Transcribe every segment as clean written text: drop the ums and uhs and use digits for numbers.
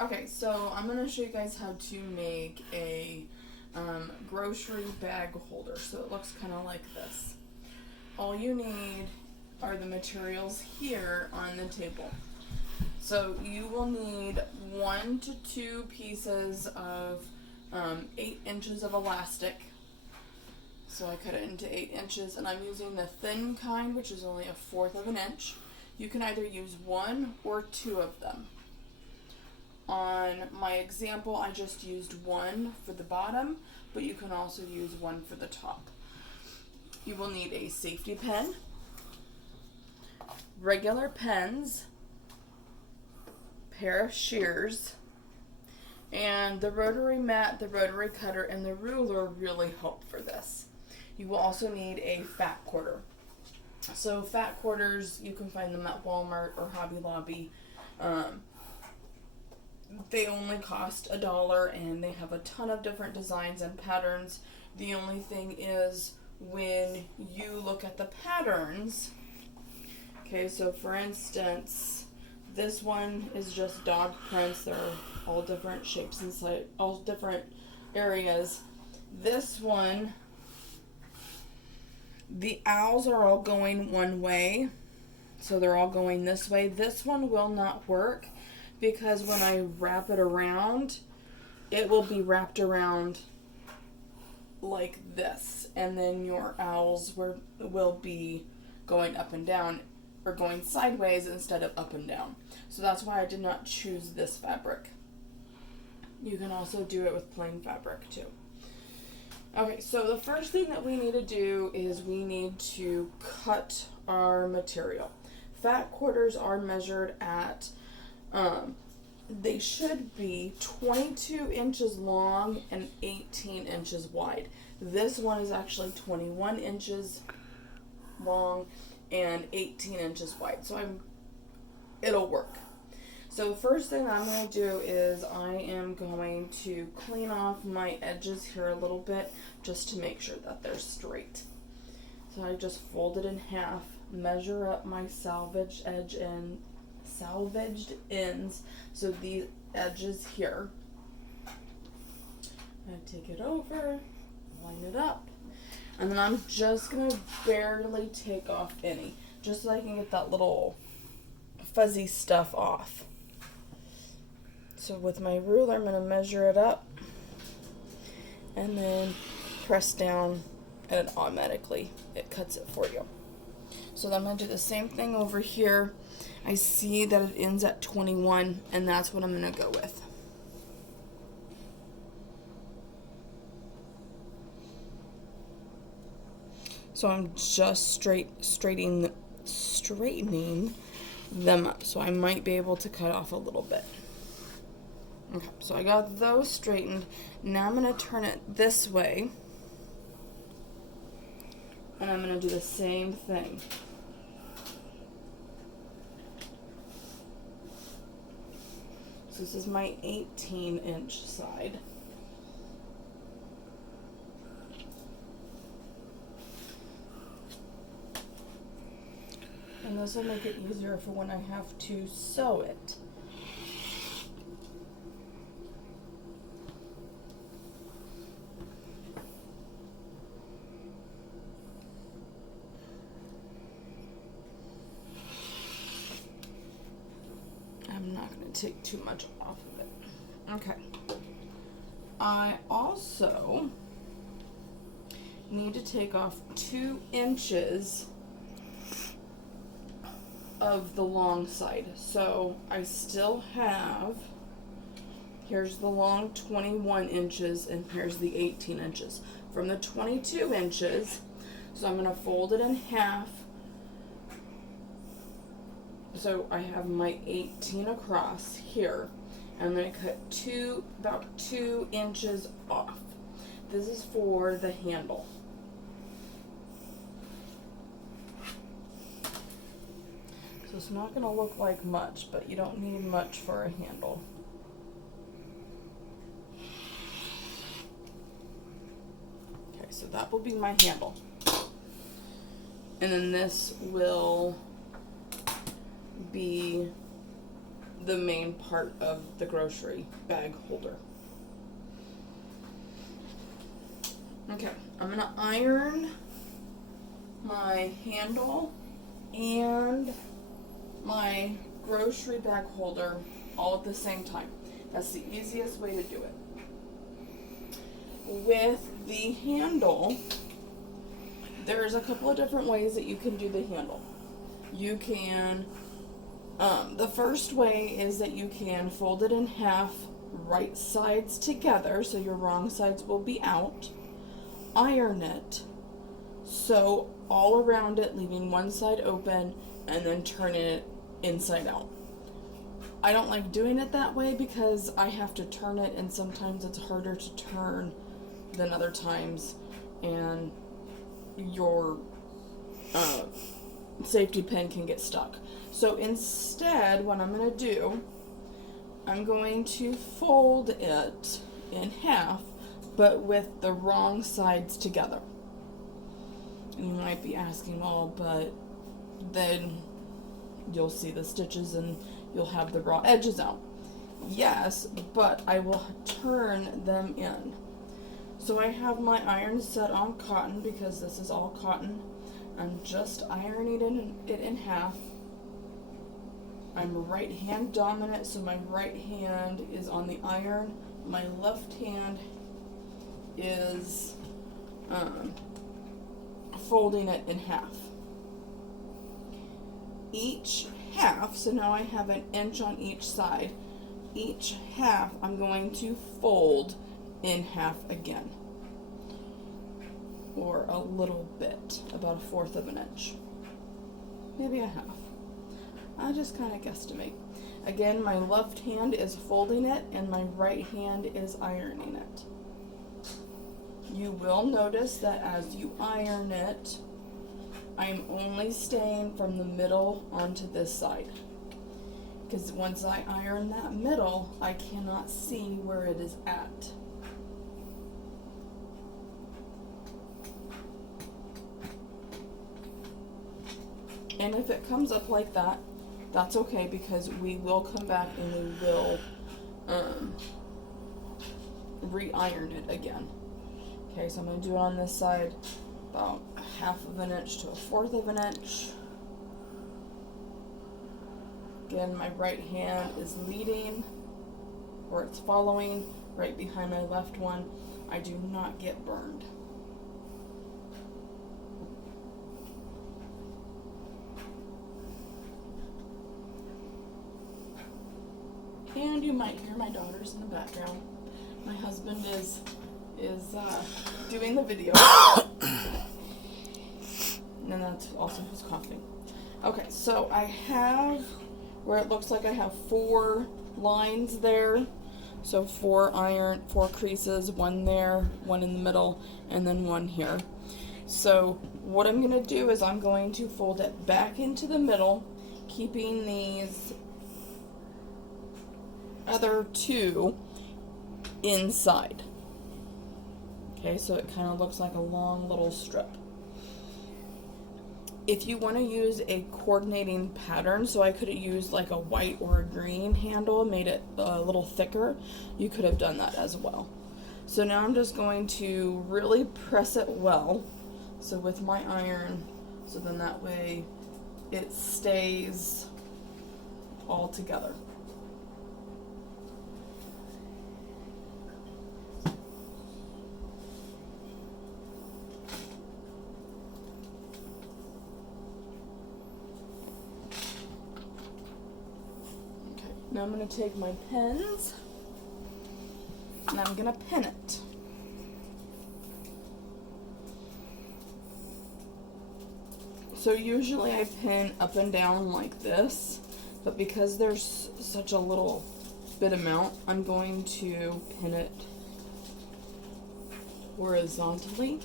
Okay, so I'm going to show you guys how to make a grocery bag holder. So it looks kind of like this. All you need are the materials here on the table. So you will need 1 to 2 pieces of 8 inches of elastic. So I cut it into 8 inches, and I'm using the thin kind, which is only 1/4 of an inch. You can either use 1 or 2 of them. On my example, I just used 1 for the bottom, but you can also use 1 for the top. You will need a safety pin, regular pens, pair of shears, and the rotary mat, the rotary cutter, and the ruler really help for this. You will also need a fat quarter. So fat quarters, you can find them at Walmart or Hobby Lobby. They only cost $1, and they have a ton of different designs and patterns. The only thing is, when you look at the patterns, okay, so for instance, this one is just dog prints. They're all different shapes inside, all different areas. This one, the owls are all going one way, so they're all going this way. This one will not work because when I wrap it around, it will be wrapped around like this, and then your owls will be going up and down, or going sideways instead of up and down. So that's why I did not choose this fabric. You can also do it with plain fabric too. Okay, so the first thing that we need to do is we need to cut our material. Fat quarters are measured at they should be 22 inches long and 18 inches wide. This one is actually 21 inches long and 18 inches wide. So it'll work. So first thing I'm going to do is I am going to clean off my edges here a little bit just to make sure that they're straight. So I just fold it in half, measure up my salvaged edge and salvaged ends, so these edges here. I take it over, line it up, and then I'm just going to barely take off any, just so I can get that little fuzzy stuff off. So with my ruler, I'm going to measure it up and then press down, and it automatically cuts it for you. So then I'm going to do the same thing over here. I see that it ends at 21, and that's what I'm going to go with. So I'm just straightening them up, so I might be able to cut off a little bit. Okay, so I got those straightened. Now I'm going to turn it this way, and I'm going to do the same thing. So this is my 18-inch side. And this will make it easier for when I have to sew it. I'm not going to take too much off of it. Okay. I also need to take off 2 inches of the long side. So I still have, here's the long 21 inches and here's the 18 inches. From the 22 inches, so I'm going to fold it in half. So I have my 18 across here. I'm going to cut about 2 inches off. This is for the handle. So it's not going to look like much, but you don't need much for a handle. Okay, so that will be my handle. And then this will be the main part of the grocery bag holder. Okay, I'm gonna iron my handle and my grocery bag holder all at the same time. That's the easiest way to do it. With the handle, there's a couple of different ways that you can do the handle. You can, the first way is that you can fold it in half, right sides together, so your wrong sides will be out. Iron it, sew all around it, leaving one side open, and then turn it inside out. I don't like doing it that way because I have to turn it, and sometimes it's harder to turn than other times, and your safety pin can get stuck. So instead, what I'm going to do, I'm going to fold it in half, but with the wrong sides together. And you might be asking, well, but then you'll see the stitches and you'll have the raw edges out. Yes, but I will turn them in. So I have my iron set on cotton because this is all cotton. I'm just ironing it in half. I'm right hand dominant, so my right hand is on the iron. My left hand is folding it in half. Each half, so now I have an inch on each side. Each half I'm going to fold in half again, or a little bit, about 1/4 of an inch, maybe a half. I just kind of guesstimate. Again, my left hand is folding it and my right hand is ironing it. You will notice that as you iron it, I'm only staying from the middle onto this side, because once I iron that middle, I cannot see where it is at. And if it comes up like that, that's okay, because we will come back and we will re-iron it again. Okay, so I'm going to do it on this side, about 1/2 of an inch to 1/4 of an inch. Again, my right hand is leading, or it's following right behind my left one. I do not get burned. And you might hear my daughters in the background. My husband is doing the video. And that's also who's coughing. Okay, so I have where it looks like I have 4 lines there. So 4 creases, 1 there, 1 in the middle, and then 1 here. So what I'm going to do is I'm going to fold it back into the middle, keeping these other 2 inside. Okay, so it kind of looks like a long little strip. If you want to use a coordinating pattern, so I could have used like a white or a green handle, made it a little thicker, you could have done that as well. So now I'm just going to really press it well, so with my iron, so then that way it stays all together. Now I'm going to take my pins and I'm going to pin it. So usually I pin up and down like this, but because there's such a little bit amount, I'm going to pin it horizontally.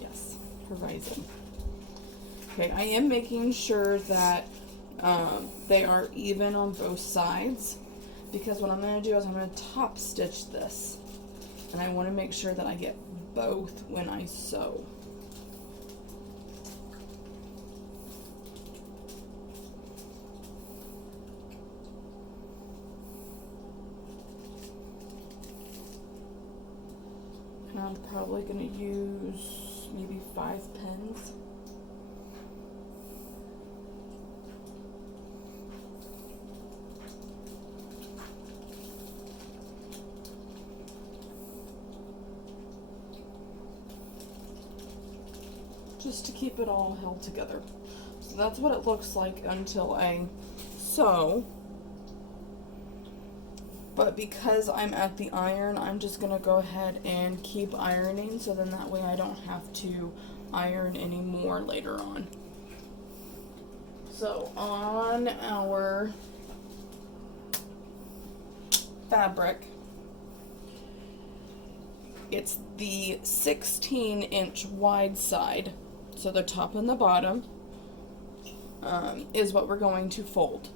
Yes, horizon. Okay, I am making sure that they are even on both sides, because what I'm going to do is I'm going to top stitch this, and I want to make sure that I get both when I sew. And I'm probably going to use maybe 5 pins. Just to keep it all held together. So that's what it looks like until I sew. But because I'm at the iron, I'm just going to go ahead and keep ironing, so then that way I don't have to iron anymore later on. So on our fabric, it's the 16-inch wide side, so the top and the bottom is what we're going to fold.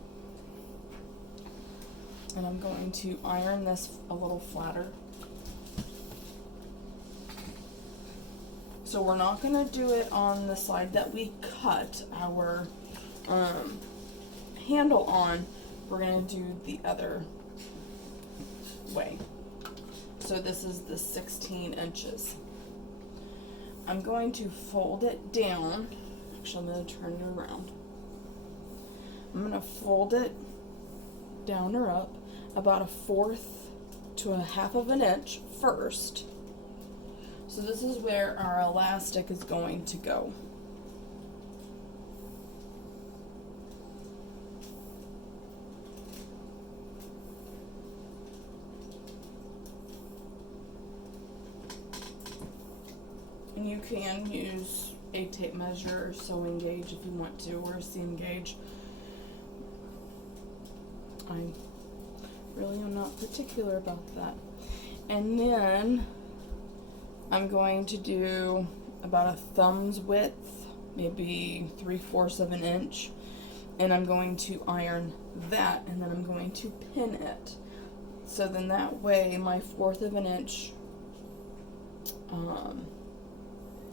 And I'm going to iron this a little flatter. So we're not going to do it on the side that we cut our handle on. We're going to do the other way. So this is the 16 inches. I'm going to fold it down. Actually, I'm going to turn it around. I'm going to fold it down or up about 1/4 to 1/2 of an inch first. So this is where our elastic is going to go. And you can use a tape measure or sewing gauge if you want to, or a seam gauge. I really am not particular about that. And then I'm going to do about a thumb's width, maybe 3/4 of an inch, and I'm going to iron that, and then I'm going to pin it. So then that way my 1/4 of an inch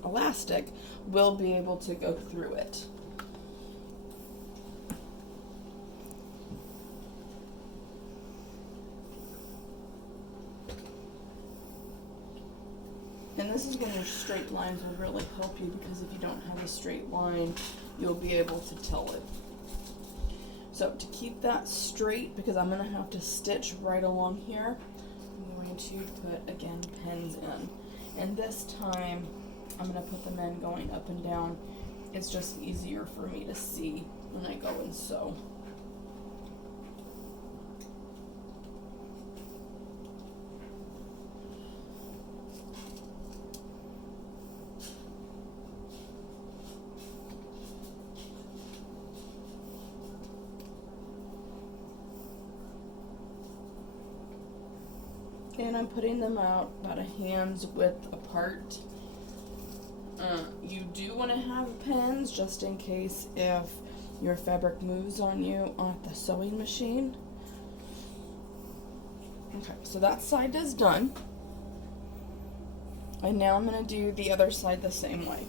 elastic will be able to go through it. And this is when your straight lines will really help you, because if you don't have a straight line, you'll be able to tell it. So to keep that straight, because I'm going to have to stitch right along here, I'm going to put, again, pins in. And this time, I'm going to put them in going up and down. It's just easier for me to see when I go and sew. And I'm putting them out about a hand's width apart. You do want to have pins just in case if your fabric moves on you on the sewing machine. Okay, so that side is done. And now I'm going to do the other side the same way.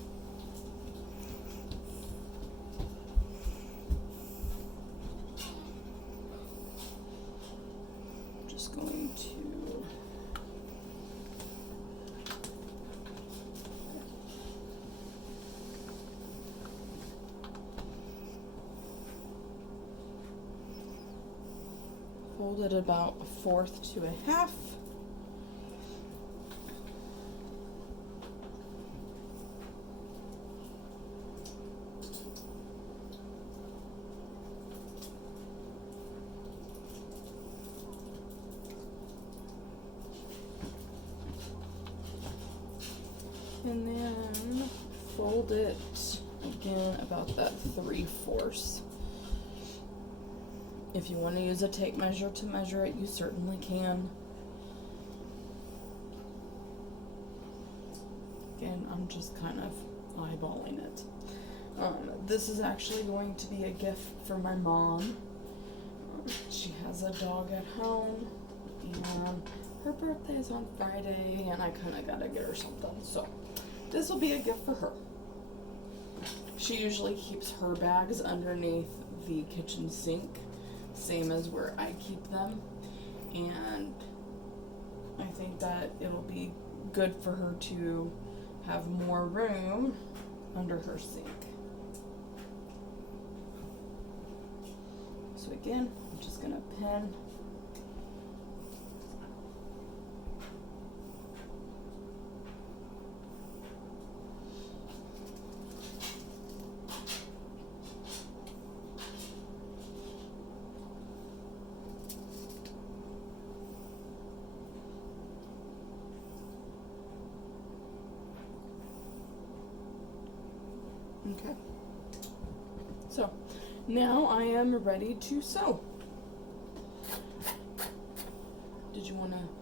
Just going to fold it about 1/4 to 1/2. And then fold it again about that 3/4. If you want to use a tape measure to measure it, you certainly can. Again, I'm just kind of eyeballing it. This is actually going to be a gift for my mom. She has a dog at home, and her birthday is on Friday, and I kind of got to get her something. So this will be a gift for her. She usually keeps her bags underneath the kitchen sink, same as where I keep them, and I think that it'll be good for her to have more room under her sink. So again, I'm just gonna pin. Okay. So now I am ready to sew. Did you want to